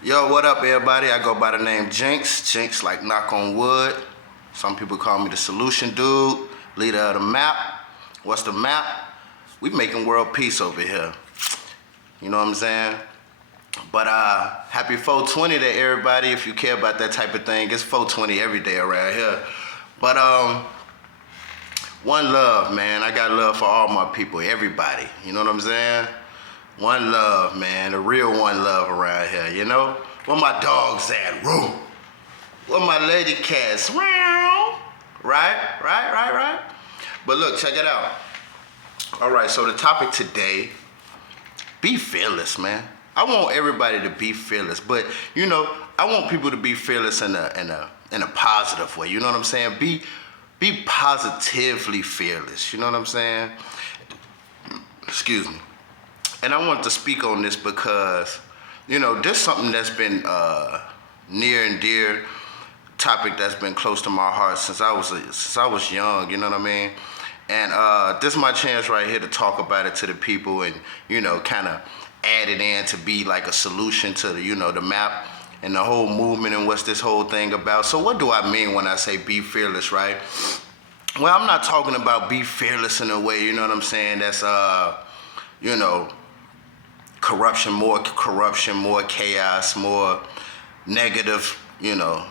Yo, what up, everybody? I go by the name Jinx. Jinx, like knock on wood. Some people call me the solution dude, leader of the map. What's the map? We making world peace over here. You know what I'm saying? But happy 420 to everybody. If you care about that type of thing, it's 420 every day around here. But one love, man. I got love for all my people, everybody. You know what I'm saying? One love, man. The real one love around here, you know? Where my dogs at? Room. Where my lady cats? Right. But look, check it out. All right, so the topic today, be fearless, man. I want everybody to be fearless, but you know, I want people to be fearless in a positive way. You know what I'm saying? Be positively fearless. You know what I'm saying? Excuse me. And I want to speak on this because, you know, this is something that's been near and dear, topic that's been close to my heart since I was young. You know what I mean? And this is my chance right here to talk about it to the people and, you know, kind of add it in to be like a solution to the, you know, the map and the whole movement and what's this whole thing about. So what do I mean when I say be fearless, right? Well, I'm not talking about be fearless in a way, you know what I'm saying, that's, you know, corruption, more chaos, more negative, you know.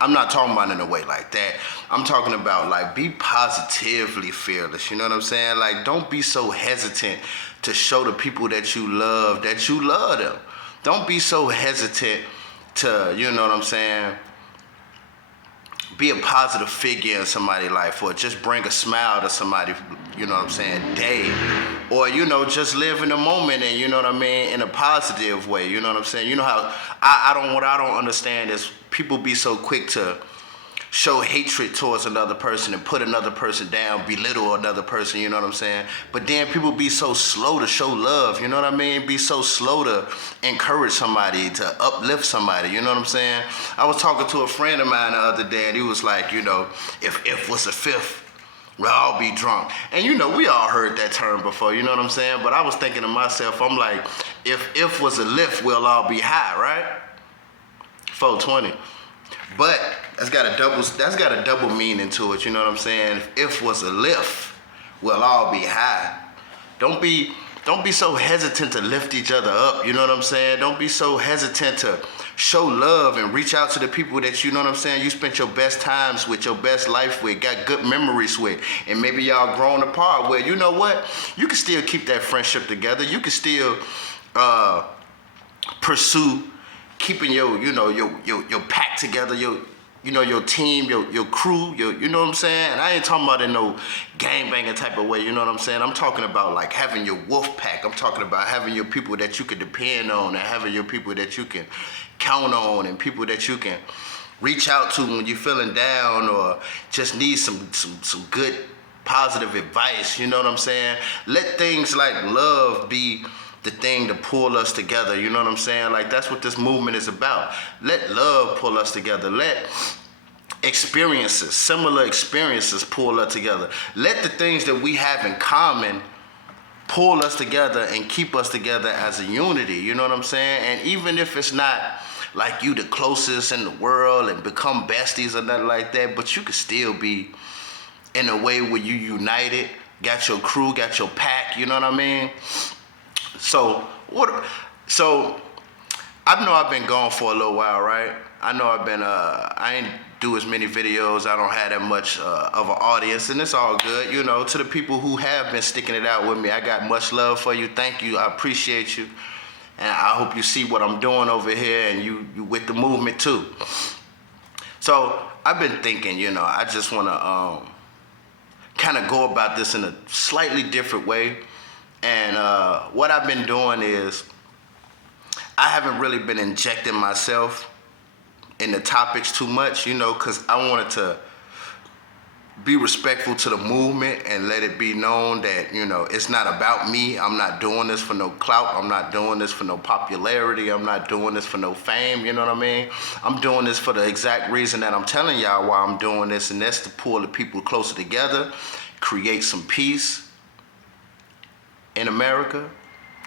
I'm not talking about it in a way like that. I'm talking about like be positively fearless, you know what I'm saying? Like don't be so hesitant to show the people that you love them. Don't be so hesitant to, you know what I'm saying, be a positive figure in somebody's life or just bring a smile to somebody, you know what I'm saying, day. Or, you know, just live in the moment and, you know what I mean, in a positive way, you know what I'm saying? You know how, what I don't understand is people be so quick to show hatred towards another person and put another person down, belittle another person, you know what I'm saying? But then people be so slow to show love, you know what I mean? Be so slow to encourage somebody, to uplift somebody, you know what I'm saying? I was talking to a friend of mine the other day and he was like, you know, if was a fifth, we'll all be drunk. And you know, we all heard that term before, you know what I'm saying? But I was thinking to myself, I'm like, if was a lift, we'll all be high, right? 420. But that's got a double meaning to it, you know what I'm saying? If was a lift, we'll all be high. Don't be so hesitant to lift each other up, you know what I'm saying? Don't be so hesitant to show love and reach out to the people that, you know what I'm saying, you spent your best times with, your best life with, got good memories with, and maybe y'all grown apart where, you know what, you can still keep that friendship together. You can still pursue keeping your, you know, your pack together, your, you know, your team, your crew, you know what I'm saying? And I ain't talking about in no gangbanging type of way, you know what I'm saying? I'm talking about like having your wolf pack. I'm talking about having your people that you can depend on and having your people that you can count on and people that you can reach out to when you're feeling down or just need some good positive advice, you know what I'm saying? Let things like love be the thing to pull us together, you know what I'm saying? Like that's what this movement is about. Let love pull us together. Let experiences, similar experiences pull us together. Let the things that we have in common pull us together and keep us together as a unity, you know what I'm saying? And even if it's not like you the closest in the world and become besties or nothing like that, but you could still be in a way where you united, got your crew, got your pack, you know what I mean? So I know I've been gone for a little while, right? I know I ain't do as many videos. I don't have that much of an audience, and it's all good. You know, to the people who have been sticking it out with me, I got much love for you. Thank you. I appreciate you. And I hope you see what I'm doing over here and you with the movement too. So I've been thinking, you know, I just want to kind of go about this in a slightly different way. And what I've been doing is I haven't really been injecting myself in the topics too much, you know, because I wanted to be respectful to the movement and let it be known that, you know, it's not about me. I'm not doing this for no clout. I'm not doing this for no popularity. I'm not doing this for no fame, you know what I mean? I'm doing this for the exact reason that I'm telling y'all why I'm doing this, and that's to pull the people closer together, create some peace in America,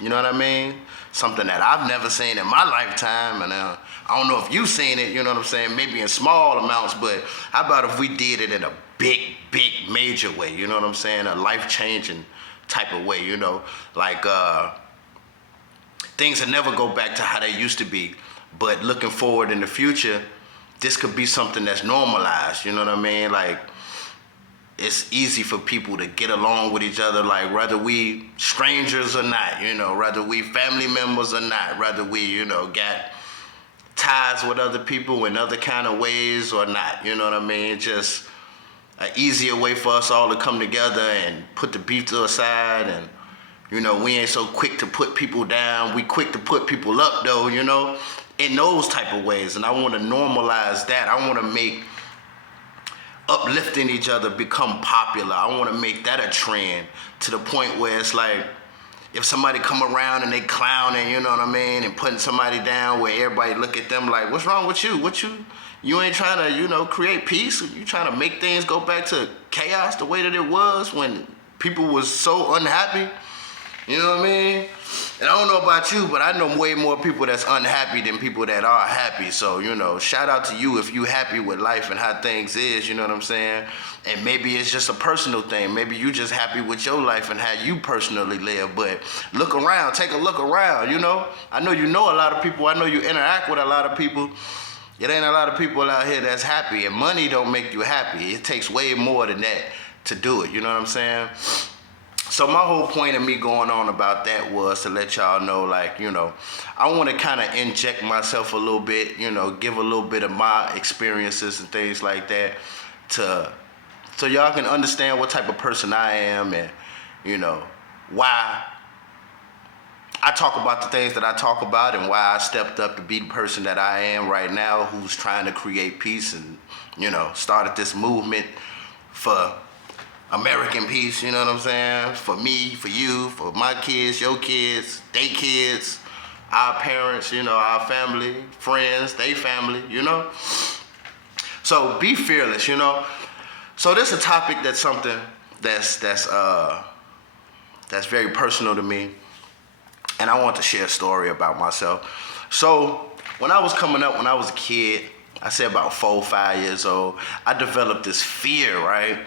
You know what I mean? Something that I've never seen in my lifetime, and I don't know if you've seen it, you know what I'm saying? Maybe in small amounts, but how about if we did it in a big, major way, you know what I'm saying? A life-changing type of way, you know? Like, things will never go back to how they used to be, but looking forward in the future, this could be something that's normalized, you know what I mean? Like, it's easy for people to get along with each other, like whether we strangers or not, you know, whether we family members or not, whether we, you know, got ties with other people in other kind of ways or not, you know what I mean? Just an easier way for us all to come together and put the beef to the side, and, you know, we ain't so quick to put people down. We quick to put people up though, you know, in those type of ways. And I want to normalize that. I want to make uplifting each other become popular. I want to make that a trend to the point where it's like, if somebody come around and they clowning, you know what I mean, and putting somebody down, where everybody look at them like, what's wrong with you? You ain't trying to, you know, create peace? You trying to make things go back to chaos the way that it was when people was so unhappy? You know what I mean? And I don't know about you, but I know way more people that's unhappy than people that are happy. So, you know, shout out to you if you happy with life and how things is, you know what I'm saying? And maybe it's just a personal thing. Maybe you just happy with your life and how you personally live. But look around, take a look around, you know? I know you know a lot of people. I know you interact with a lot of people. It ain't a lot of people out here that's happy, and money don't make you happy. It takes way more than that to do it, you know what I'm saying? So my whole point of me going on about that was to let y'all know, like, you know, I want to kind of inject myself a little bit, you know, give a little bit of my experiences and things like that so y'all can understand what type of person I am, and, you know, why I talk about the things that I talk about, and why I stepped up to be the person that I am right now, who's trying to create peace and, you know, started this movement for American peace, you know what I'm saying? For me, for you, for my kids, your kids, they kids, our parents, you know, our family, friends, they family, you know? So be fearless, you know? So this is a topic that's something that's very personal to me. And I want to share a story about myself. So when I was coming up, when I was a kid, I say about 4 or 5 years old, I developed this fear, right?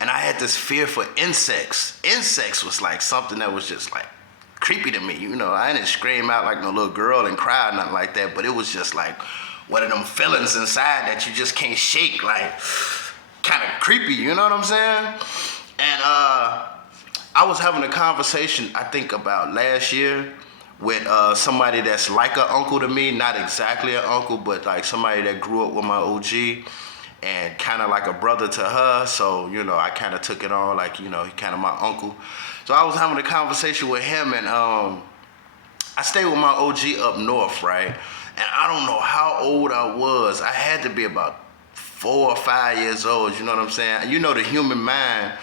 And I had this fear for insects. Insects was like something that was just like creepy to me. You know, I didn't scream out like no little girl and cry or nothing like that, but it was just like one of them feelings inside that you just can't shake, like kind of creepy, you know what I'm saying? And I was having a conversation, I think about last year, with somebody that's like an uncle to me, not exactly an uncle, but like somebody that grew up with my OG, and kind of like a brother to her. So, you know, I kind of took it on like, you know, he kind of my uncle. So I was having a conversation with him, and I stayed with my OG up north, right? And I don't know how old I was. I had to be about 4 or 5 years old, you know what I'm saying? You know, the human mind,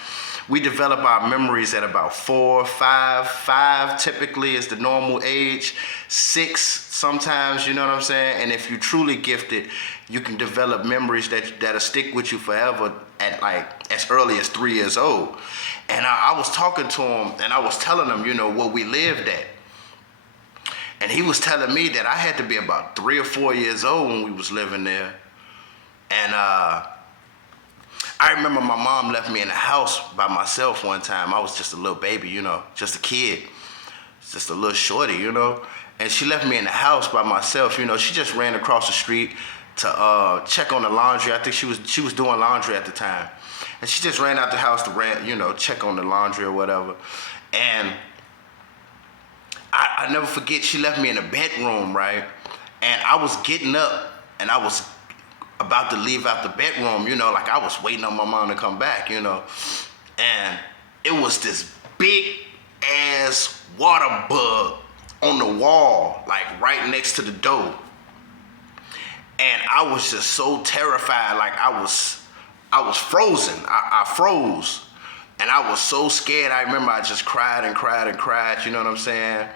we develop our memories at about 4, 5. 5 typically is the normal age. 6 sometimes, you know what I'm saying? And if you're truly gifted, you can develop memories that'll stick with you forever at like as early as 3 years old. And I was talking to him, and I was telling him, you know, where we lived at. And he was telling me that I had to be about 3 or 4 years old when we was living there. And I remember my mom left me in the house by myself one time. I was just a little baby, you know, just a kid, just a little shorty, you know. And she left me in the house by myself, you know. She just ran across the street to check on the laundry. I think she was doing laundry at the time. And she just ran out the house to check on the laundry or whatever. And I never forget, she left me in the bedroom, right? And I was getting up, and I was about to leave out the bedroom, you know, like I was waiting on my mom to come back, you know. And it was this big ass water bug on the wall, like right next to the door. And I was just so terrified, like I was frozen. I froze. And I was so scared. I remember I just cried and cried and cried, you know what I'm saying?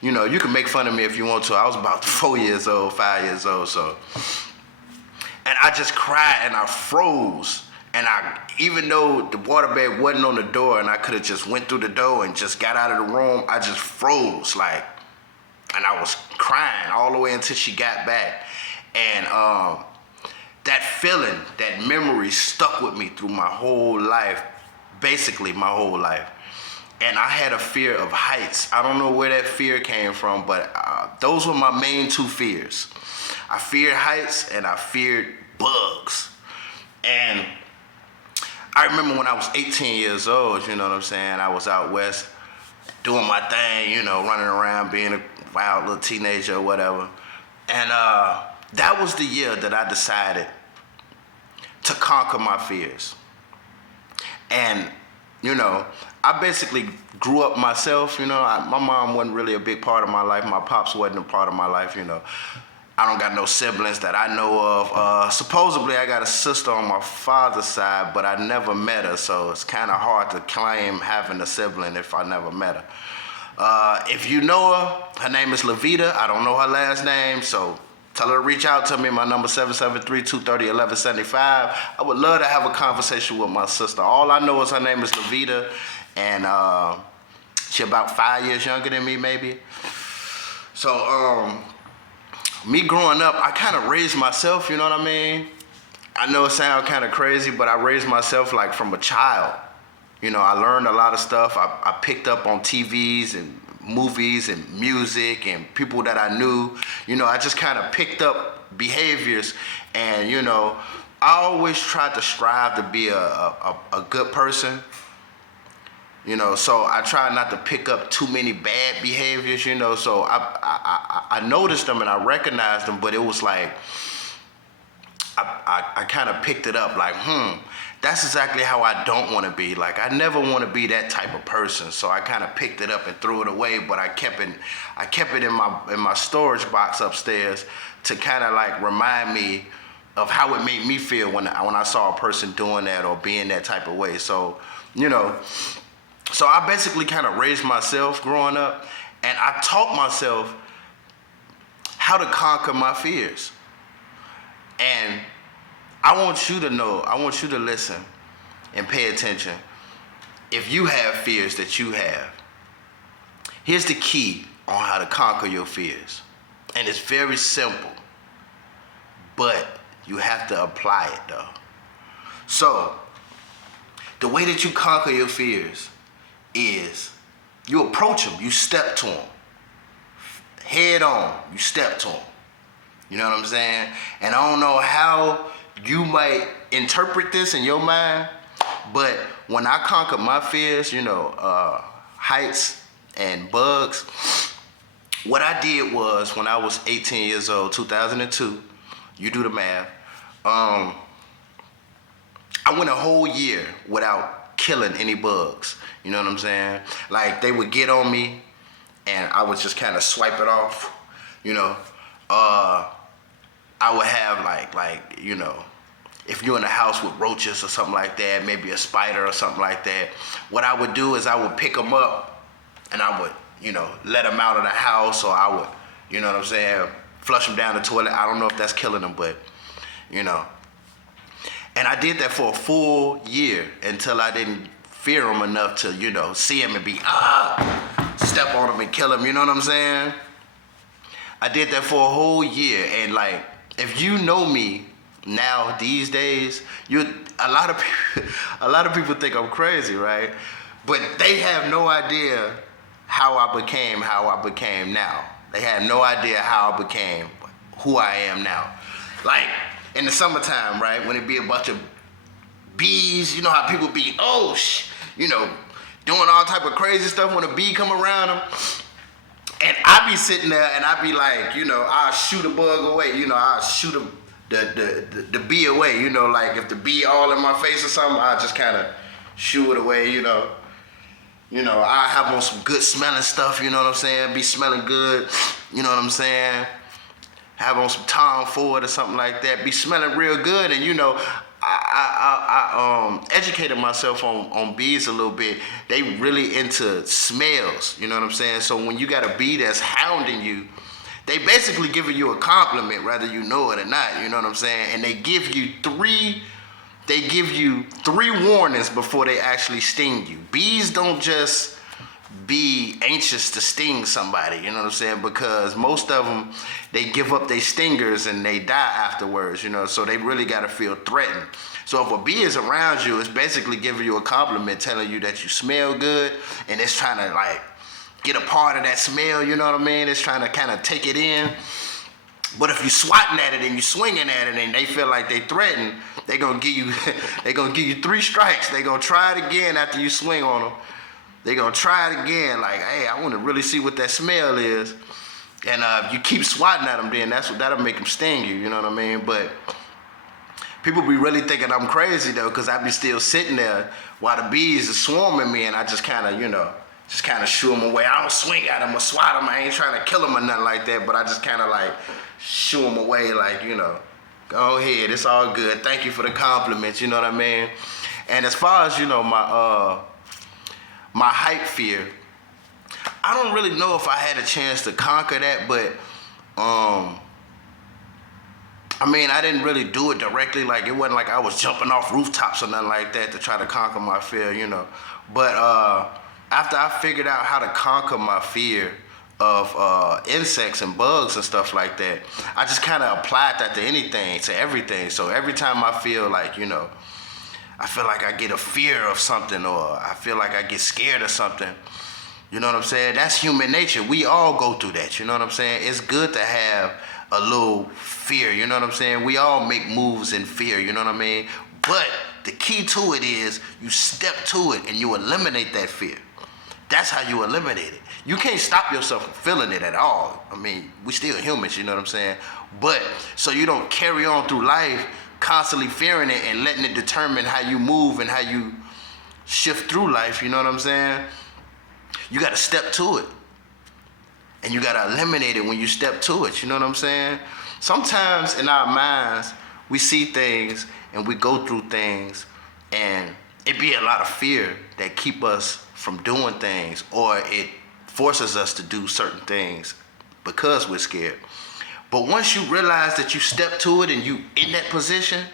You know, you can make fun of me if you want to. I was about 4 years old, 5 years old, so. And I just cried and I froze. And even though the waterbed wasn't on the door and I could have just went through the door and just got out of the room, I just froze like, and I was crying all the way until she got back. And that feeling, that memory stuck with me through my whole life, basically my whole life. And I had a fear of heights. I don't know where that fear came from, but those were my main two fears. I feared heights and I feared bugs. And I remember when I was 18 years old, you know what I'm saying? I was out west doing my thing, you know, running around, being a wild little teenager or whatever. And that was the year that I decided to conquer my fears. And, you know, I basically grew up myself, you know. My mom wasn't really a big part of my life. My pops wasn't a part of my life, you know. I don't got no siblings that I know of. Supposedly, I got a sister on my father's side, but I never met her, so it's kind of hard to claim having a sibling if I never met her. If you know her name is Levita. I don't know her last name, so tell her to reach out to me. My number 773-230-1175. I would love to have a conversation with my sister. All I know is her name is Levita, and she about 5 years younger than me, maybe. So, me growing up, I kind of raised myself, you know what I mean? I know it sounds kind of crazy, but I raised myself like from a child. You know, I learned a lot of stuff. I picked up on TVs and movies and music and people that I knew. You know, I just kind of picked up behaviors, and, you know, I always tried to strive to be a good person. You know, so I try not to pick up too many bad behaviors, you know, so I noticed them and I recognized them, but it was like, I kind of picked it up like, that's exactly how I don't want to be. Like, I never want to be that type of person. So I kind of picked it up and threw it away, but I kept it in my storage box upstairs to kind of like remind me of how it made me feel when I saw a person doing that or being that type of way. So, you know, so I basically kind of raised myself growing up, and I taught myself how to conquer my fears. And I want you to know, I want you to listen and pay attention. If you have fears that you have, here's the key on how to conquer your fears. And it's very simple, but you have to apply it though. So, the way that you conquer your fears is you approach them, you step to them. Head on, you step to them. You know what I'm saying? And I don't know how you might interpret this in your mind, but when I conquered my fears, you know, heights and bugs, what I did was when I was 18 years old, 2002, you do the math, I went a whole year without killing any bugs. You know what I'm saying? Like, they would get on me and I would just kind of swipe it off, you know. I would have like, you know, if you're in a house with roaches or something like that, maybe a spider or something like that, what I would do is I would pick them up and I would, you know, let them out of the house, or I would, you know what I'm saying, flush them down the toilet. I don't know if that's killing them, but, you know. And I did that for a full year until I didn't fear them enough to, you know, see them and be, step on them and kill them, you know what I'm saying? I did that for a whole year, and like, if you know me now these days, a lot of people think I'm crazy, right? But they have no idea how I became now. They have no idea how I became who I am now. Like, in the summertime, right, when it be a bunch of bees, you know how people be, you know, doing all type of crazy stuff when a bee come around them. And I be sitting there and I be like, you know, I'll shoot a bug away, you know, I'll shoot the bee away, you know, like if the bee all in my face or something, I'll just kind of shoo it away, you know. You know, I have on some good smelling stuff, you know what I'm saying, be smelling good, you know what I'm saying. Have on some Tom Ford or something like that, be smelling real good. And you know, I educated myself on bees a little bit. They really into smells, you know what I'm saying? So when you got a bee that's hounding you, they basically giving you a compliment whether you know it or not, you know what I'm saying? And they give you three they give you 3 warnings before they actually sting you. Bees don't just be anxious to sting somebody, you know what I'm saying? Because most of them, they give up their stingers and they die afterwards, you know, so they really got to feel threatened. So if a bee is around you, it's basically giving you a compliment, telling you that you smell good, and it's trying to like get a part of that smell, you know what I mean? It's trying to kind of take it in. But if you swatting at it and you swinging at it and they feel like they threatened, they gonna give you 3 strikes. They gonna try it again after you swing on them. They gonna try it again, like, hey, I want to really see what that smell is. And if you keep swatting at them, then that'll make them sting you. You know what I mean? But people be really thinking I'm crazy though, because I be still sitting there while the bees are swarming me, and I just kind of shoo them away. I don't swing at them or swat them. I ain't trying to kill them or nothing like that, but I just kind of like shoo them away, like, you know, go ahead, it's all good. Thank you for the compliments, you know what I mean? And as far as, you know, my height fear, I don't really know if I had a chance to conquer that, but I mean, I didn't really do it directly. Like, it wasn't like I was jumping off rooftops or nothing like that to try to conquer my fear, you know. But after I figured out how to conquer my fear of insects and bugs and stuff like that, I just kind of applied that to anything, to everything. So every time I feel like, you know, I feel like I get a fear of something, or I feel like I get scared of something, you know what I'm saying? That's human nature. We all go through that, you know what I'm saying? It's good to have a little fear, you know what I'm saying? We all make moves in fear, you know what I mean? But the key to it is you step to it and you eliminate that fear. That's how you eliminate it. You can't stop yourself from feeling it at all. I mean, we still humans, you know what I'm saying? But so you don't carry on through life constantly fearing it and letting it determine how you move and how you shift through life, you know what I'm saying? You got to step to it. And you got to eliminate it when you step to it, you know what I'm saying? Sometimes in our minds, we see things and we go through things, and it be a lot of fear that keep us from doing things, or it forces us to do certain things because we're scared. But once you realize that you step to it and you in that position,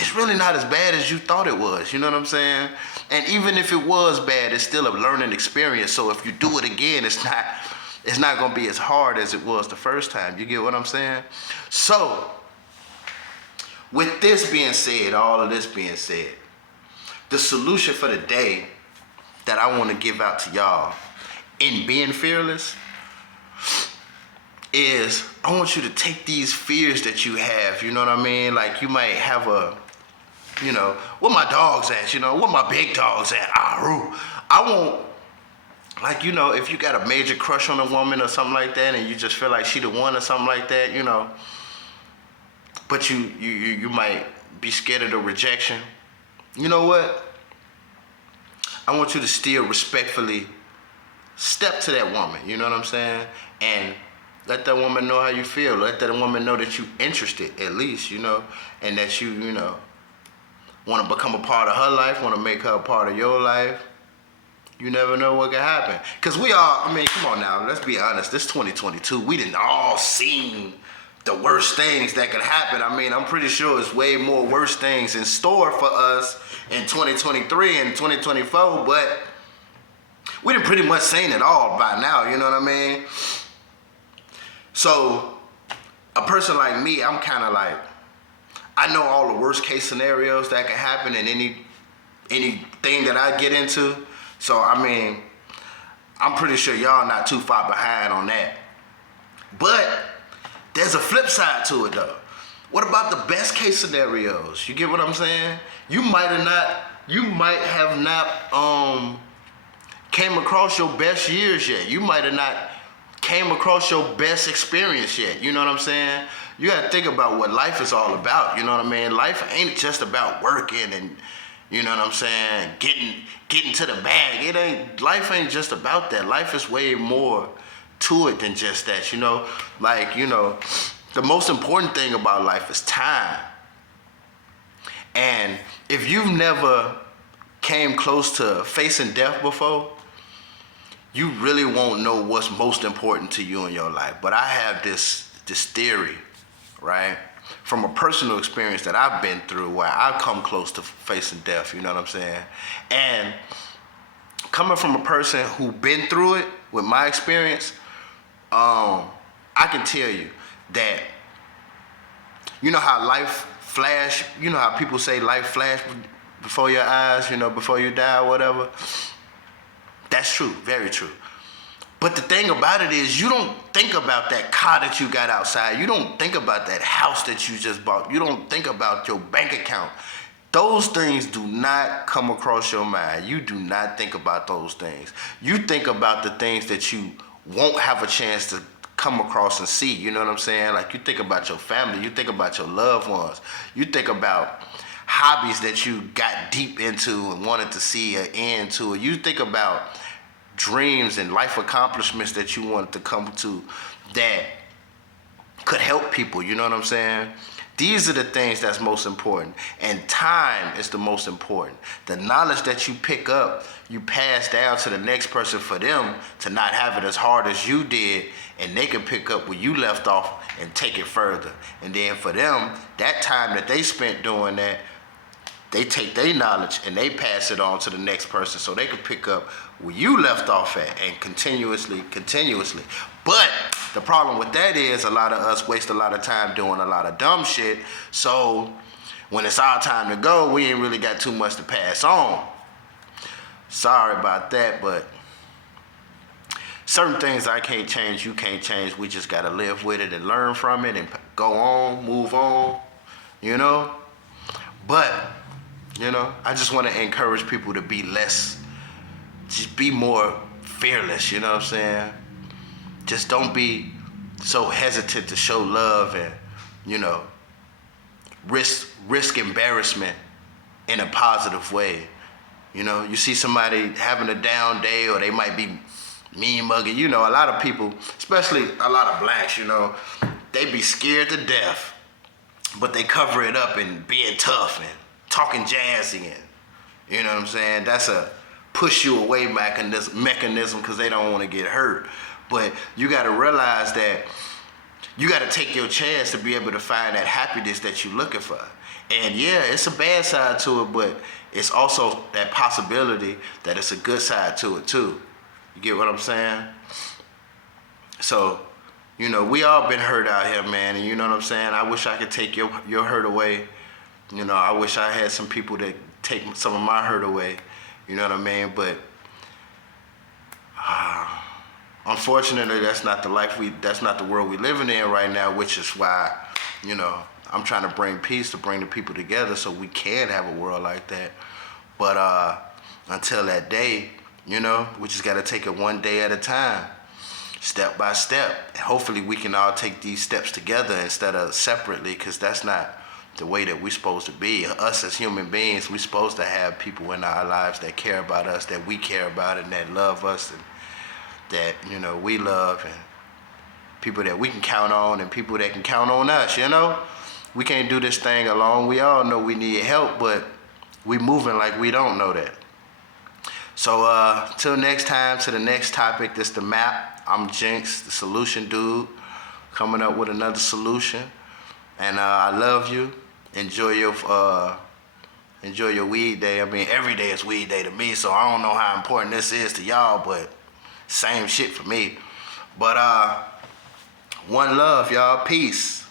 it's really not as bad as you thought it was, you know what I'm saying? And even if it was bad, it's still a learning experience. So if you do it again, it's not gonna be as hard as it was the first time. You get what I'm saying? So, with this being said, all of this being said, the solution for the day that I want to give out to y'all in being fearless is, I want you to take these fears that you have, you know what I mean? Like, you might have a, you know, where my dog's at, you know, where my big dog's at, I want, like, you know, if you got a major crush on a woman or something like that, and you just feel like she the one or something like that, you know, but you might be scared of the rejection. You know what? I want you to still respectfully step to that woman, you know what I'm saying? And let that woman know how you feel. Let that woman know that you're interested, at least, you know, and that you know, want to become a part of her life, want to make her a part of your life. You never know what can happen. Because we all, I mean, come on now, let's be honest. This 2022, we didn't all seen the worst things that could happen. I mean, I'm pretty sure it's way more worse things in store for us in 2023 and 2024, but we done pretty much seen it all by now, you know what I mean? So, a person like me, I'm kind of like, I know all the worst case scenarios that can happen in anything that I get into. So, I mean, I'm pretty sure y'all not too far behind on that. But there's a flip side to it though. What about the best case scenarios? You get what I'm saying? You might have not came across your best years yet. You might have not came across your best experience yet. You know what I'm saying? You gotta think about what life is all about. You know what I mean? Life ain't just about working and, you know what I'm saying, getting to the bag. Life ain't just about that. Life is way more to it than just that, you know? Like, you know, the most important thing about life is time. And if you've never came close to facing death before, you really won't know what's most important to you in your life. But I have this theory, right? from a personal experience that I've been through where I've come close to facing death, you know what I'm saying? And coming from a person who been through it with my experience, I can tell you that, you know how life flash, you know how people say life flash before your eyes, you know, before you die or whatever. That's true, very true. But the thing about it is, you don't think about that car that you got outside. You don't think about that house that you just bought. You don't think about your bank account. Those things do not come across your mind. You do not think about those things. You think about the things that you won't have a chance to come across and see. You know what I'm saying? Like, you think about your family. You think about your loved ones. You think about hobbies that you got deep into and wanted to see an end to. You think about dreams and life accomplishments that you wanted to come to that could help people, you know what I'm saying? These are the things that's most important. And time is the most important. The knowledge that you pick up, you pass down to the next person for them to not have it as hard as you did, and they can pick up where you left off and take it further. And then for them, that time that they spent doing that, they take their knowledge and they pass it on to the next person so they can pick up where you left off at, and continuously. But the problem with that is a lot of us waste a lot of time doing a lot of dumb shit. So when it's our time to go, we ain't really got too much to pass on. Sorry about that, but certain things I can't change, you can't change. We just gotta live with it and learn from it and go on, move on, you know? But, you know, I just want to encourage people to be less, just be more fearless, you know what I'm saying? Just don't be so hesitant to show love and, you know, risk embarrassment in a positive way. You know, you see somebody having a down day, or they might be mean mugging. You know, a lot of people, especially a lot of blacks, you know, they be scared to death, but they cover it up in being tough and talking jazzy, and you know what I'm saying? That's a push you away mechanism because they don't want to get hurt. But you got to realize that you got to take your chance to be able to find that happiness that you're looking for. And yeah, it's a bad side to it, but it's also that possibility that it's a good side to it too. You get what I'm saying? So, you know, we all been hurt out here, man, and you know what I'm saying? I wish I could take your hurt away. You know, I wish I had some people that take some of my hurt away. You know what I mean? But unfortunately, that's not the world we living in right now, which is why, you know, I'm trying to bring peace, to bring the people together so we can have a world like that. But until that day, you know, we just got to take it one day at a time, step by step. Hopefully we can all take these steps together instead of separately, because that's not the way that we're supposed to be. Us as human beings, we're supposed to have people in our lives that care about us, that we care about, and that love us, and that, you know, we love, and people that we can count on, and people that can count on us, you know? We can't do this thing alone. We all know we need help, but we moving like we don't know that. So till next time, to the next topic, this the map. I'm Jinx, the solution dude, coming up with another solution. And I love you. Enjoy your weed day. I mean, every day is weed day to me, so I don't know how important this is to y'all, but same shit for me. But one love, y'all. Peace.